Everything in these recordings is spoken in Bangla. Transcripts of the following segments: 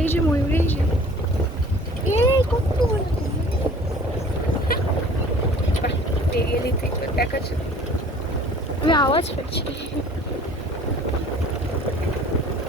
এই যে ময়ূর, এই যে এই কত বড় গেলি তুই দেখাচ্ছ। আমি আওয়াজ পাচ্ছি।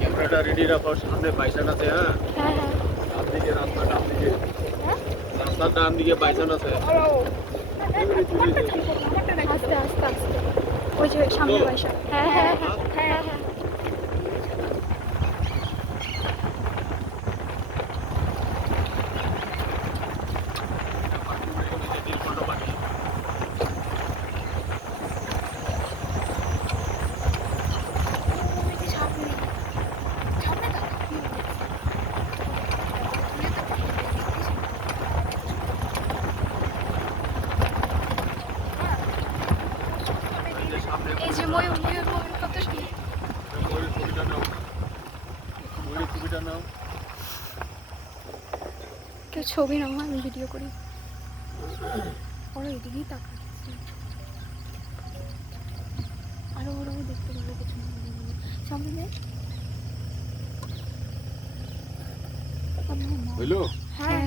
ক্যামেরাটা রেডি রাখো, সামনে বাইসান আছে। হ্যাঁ হ্যাঁ হ্যাঁ ডান দিকে, রাস্তার ডান দিকে, রাস্তার ডান দিকে বাইসান আছে। আস্তে আস্তে আস্তে ওই যে সামনে বাসা। হ্যাঁ হ্যাঁ হ্যাঁ হ্যাঁ হ্যাঁ এই যে ময়ূর, ময়ূর ময়ূর কত সুন্দর। ময়ূরের ছবিটা নাও, ময়ূরের ছবিটা নাও। কেউ ছবি নাও, আমি ভিডিও করি। ওরা এদিকেই তাকাচ্ছে, আরো ওরাও দেখতে পাবে কিছু সামনে। হইলো? হ্যাঁ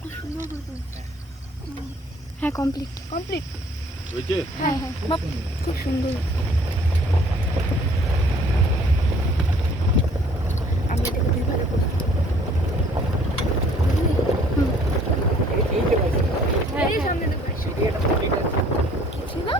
খুব সুন্দর করে তুলছে। হ্যাঁ কমপ্লিট কমপ্লিট। হয়েছে? হ্যাঁ হ্যাঁ বাপ খুব সুন্দর। আমি এটাকে দুই ভালো করি। হ্যাঁ সামনে দেখো কিছু না।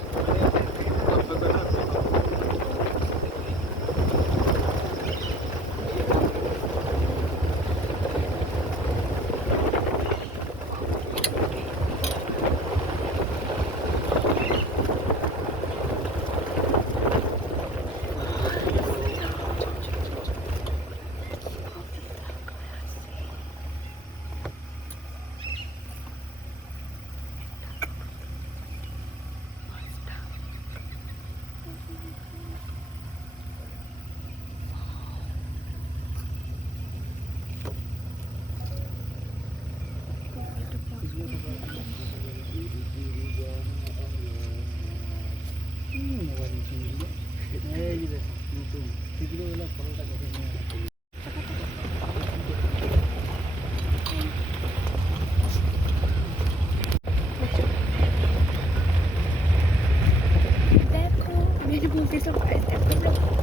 দেখো মেরে বলতে সব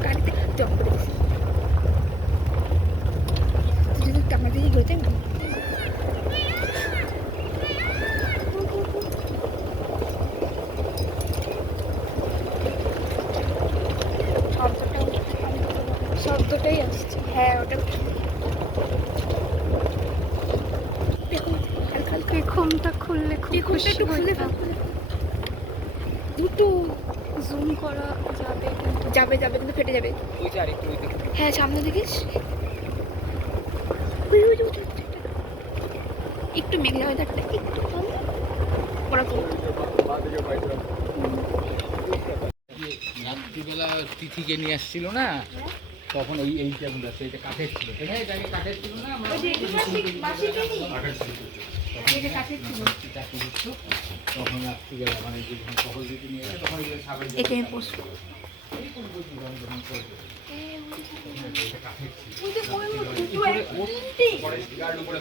গাড়িতে জব করে দিছি। যদি আমার দিকে ঘুরতে শব্দটাই আসছে। হ্যাঁ ওটা পেখমটা খুললে খুব খুশি হইতাম। দুটো জুম করা যাবে কিন্তু যাবে যাবে কিন্তু ফেটে যাবে। হ্যাঁ সামনে দেখিস একটু মেঘলা হয়ে থাকতে একটু কম ওরা কম। রাত্রিবেলা তিথিকে নিয়ে আসছিল না, তখন ওই এইটা আছে, এটা কাঠের ছিল, কাঠের ছিল না, তখন রাত্রিবেলা মানে যখন সকল দিকে নিয়ে আসে তখন এখানে বসবো।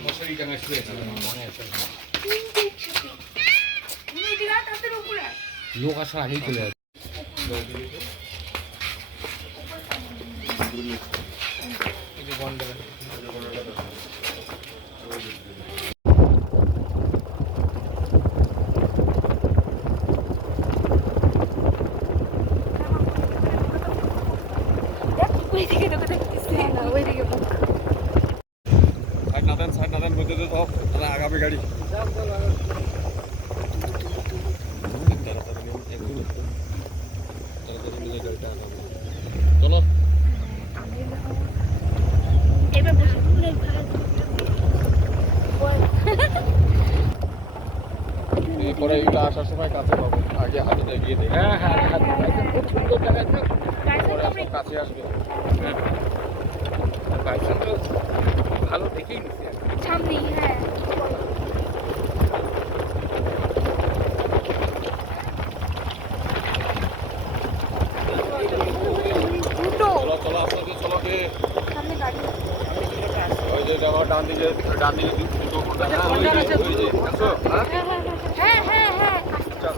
মশারি টাঙা শুয়েছিল মনে আছে, লোক আসার আগেই চলে আসে। ওইদিকে তোকে দেখতেছি না, ওইদিকে সাইড নাদান বলতে তো তারা আগামী গাড়ি। চলো এবার বসে পরে এগুলো আসার সময় কাছে পাবো, আগে হাতিটা গিয়ে দেখি। হ্যাঁ হ্যাঁ, খুব সুন্দর জায়গা তো, পরে সব কাছে আসবে। বাইসান তো ভালো দেখেই নিচ্ছে। সামনেই। হ্যাঁ দুটো চলো চলো আস্তে আস্তে চলো কে। সামনে দেখো ডান দিকে দুটো কোণা। হ্যাঁ, ওই যে, দেখছো? হ্যাঁ? হ্যাঁ চল,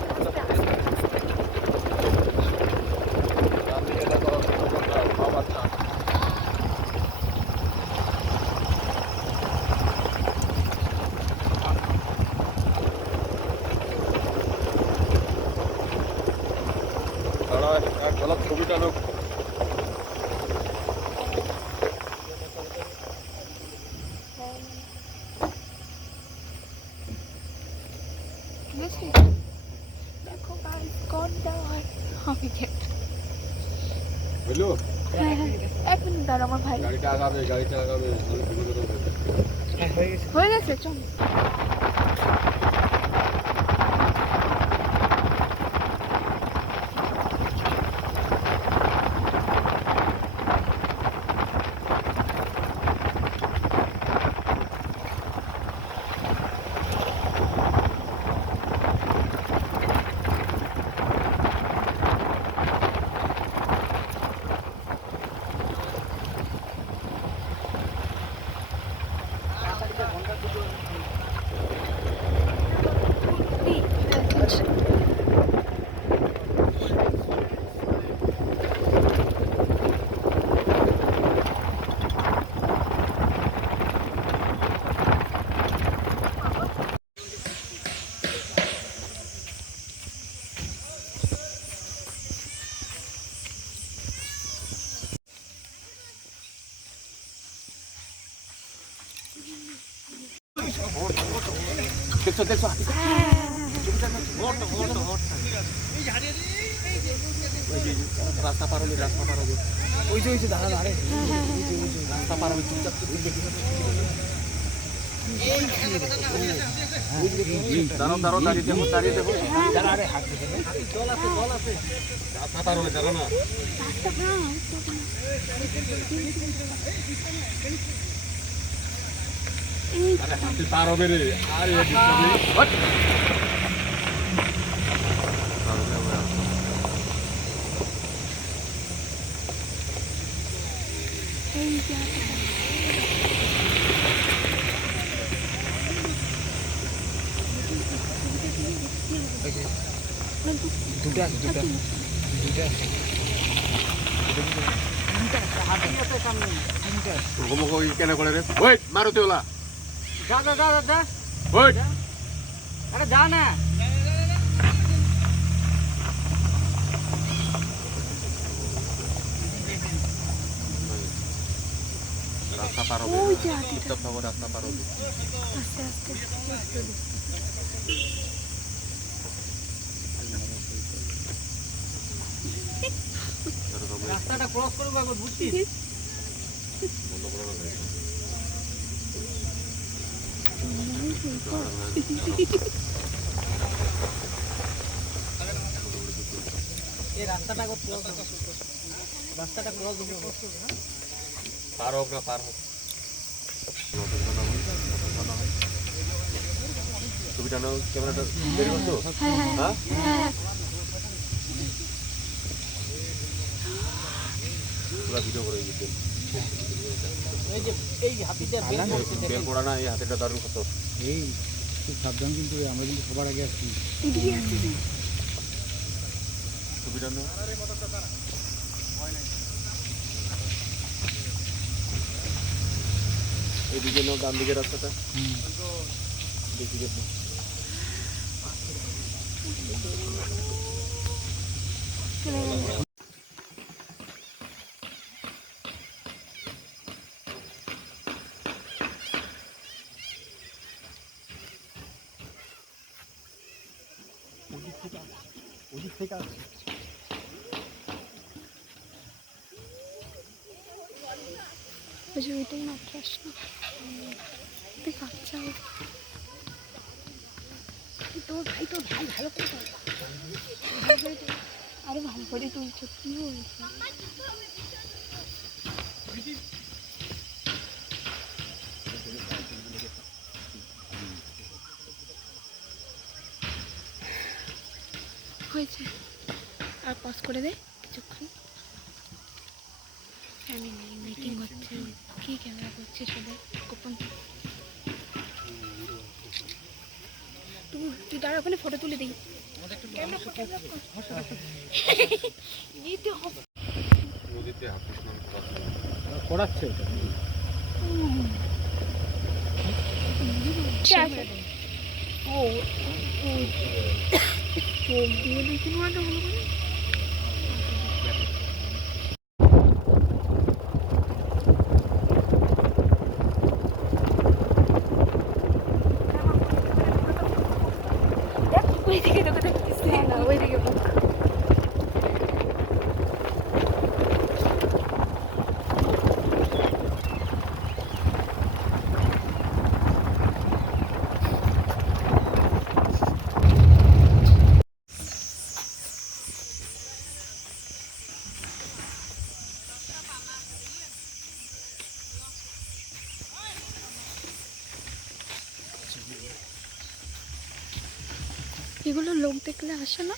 ডান দিকে দেখো দুটো কোণা, বাবার চা। দাঁড়া, এক ঝলক ছবিটা লোক। দেখো গাইস গড দেওয়ার হবে কি বুঝলো? হ্যাঁ এক মিনিট দাঁড়া আমার ভাই গাড়িটা আগাবে, গাড়িটা আগাবে, নাহলে বিপদে পড়বে। হয়ে গেছে চল দেখছো? রাস্তা পার হবে, রাস্তা পার হবে। ওই যে দাঁড়া দাঁড়ে রাস্তা পার হবে, চুপচাপ দাঁড়াও, দাঁড়িয়ে দেখো। রাস্তা পার হবে, দাঁড়া না। আরে হাতি পার হবে রে। আরে দুটা কেন করে রে? ওই মারুতি ওলা যা ওই আরে যা না রাস্তা পার হবে, ওই যে হাতিটা চুপচাপ থাকো, রাস্তা পার হবে। আস্তে আস্তে রাস্তাটা ক্রস করবো একবার বুঝছিস বন্ধ করো না গাড়ি। এই রাস্তাটা ক্রস পার হোক না, পার হোক। ছবিটা নাও, ক্যামেরাটা বের করছো? হ্যাঁ, পুরো ভিডিও করে দিতে। এই হাতিটা বের করা না, এই হাতেটা দারুণ কত। এই খুব সাবধান কিন্তু রে, আমরা কিন্তু সবার আগে আসছি এদিকে আসতে ছবিটা নাও। এদিকে নাও, ডান দিকে রাস্তাটা দেখি দেখো। ওদিক থেকে আসছে ওইটাই মাত্র আসলো দেখ আচ্ছা তোর ভাই ভালো করে আরে ভালো করে তুলছো কি বলছো হয়েছে আর পজ করে দে কিছুক্ষণ ফ্যামিলি মিটিং হচ্ছে কি ক্যামেরা করছে সবাই গোপন। তুই দাঁড়া, ওখানে ফটো তুলে দিই। নদীতে হাঁটু স্নান করাচ্ছে ওটা। ও চোখ দিয়ে দেখি না ভালো করে। ওইদিকে তোকে দেখতেছি না, ওইদিকে বক। এগুলো লোক দেখলে আসে না?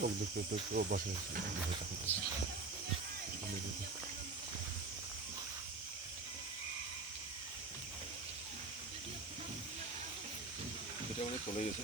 লোক দেখতে তো বসে এটা অনেক চলে গেছে।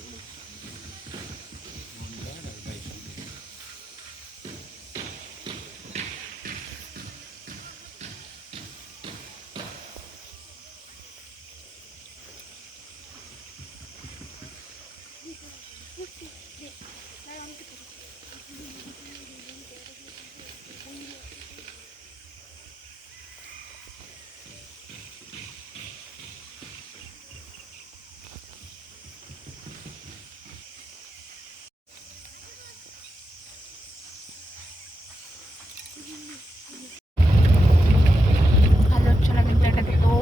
ভালো হচ্ছে না কিন্তু এটা দেখো,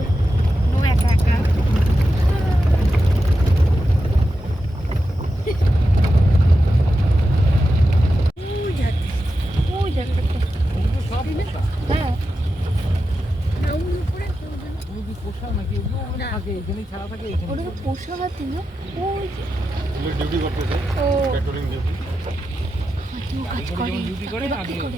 নো একা একা। ওই জায়গাটা সব পোষা। হ্যাঁ তুমি কি পোষা নাকি ওগুলো থাকে এখানেই ছাড়া থাকে এখানে? ওটা তো পোষা হাতি না, ওই যে ডিউটি করতেছে, ও পেট্রোলিং ডিউটি। হাতিও কাজ করে, যেমন ডিউটি করে না, হাতি করে।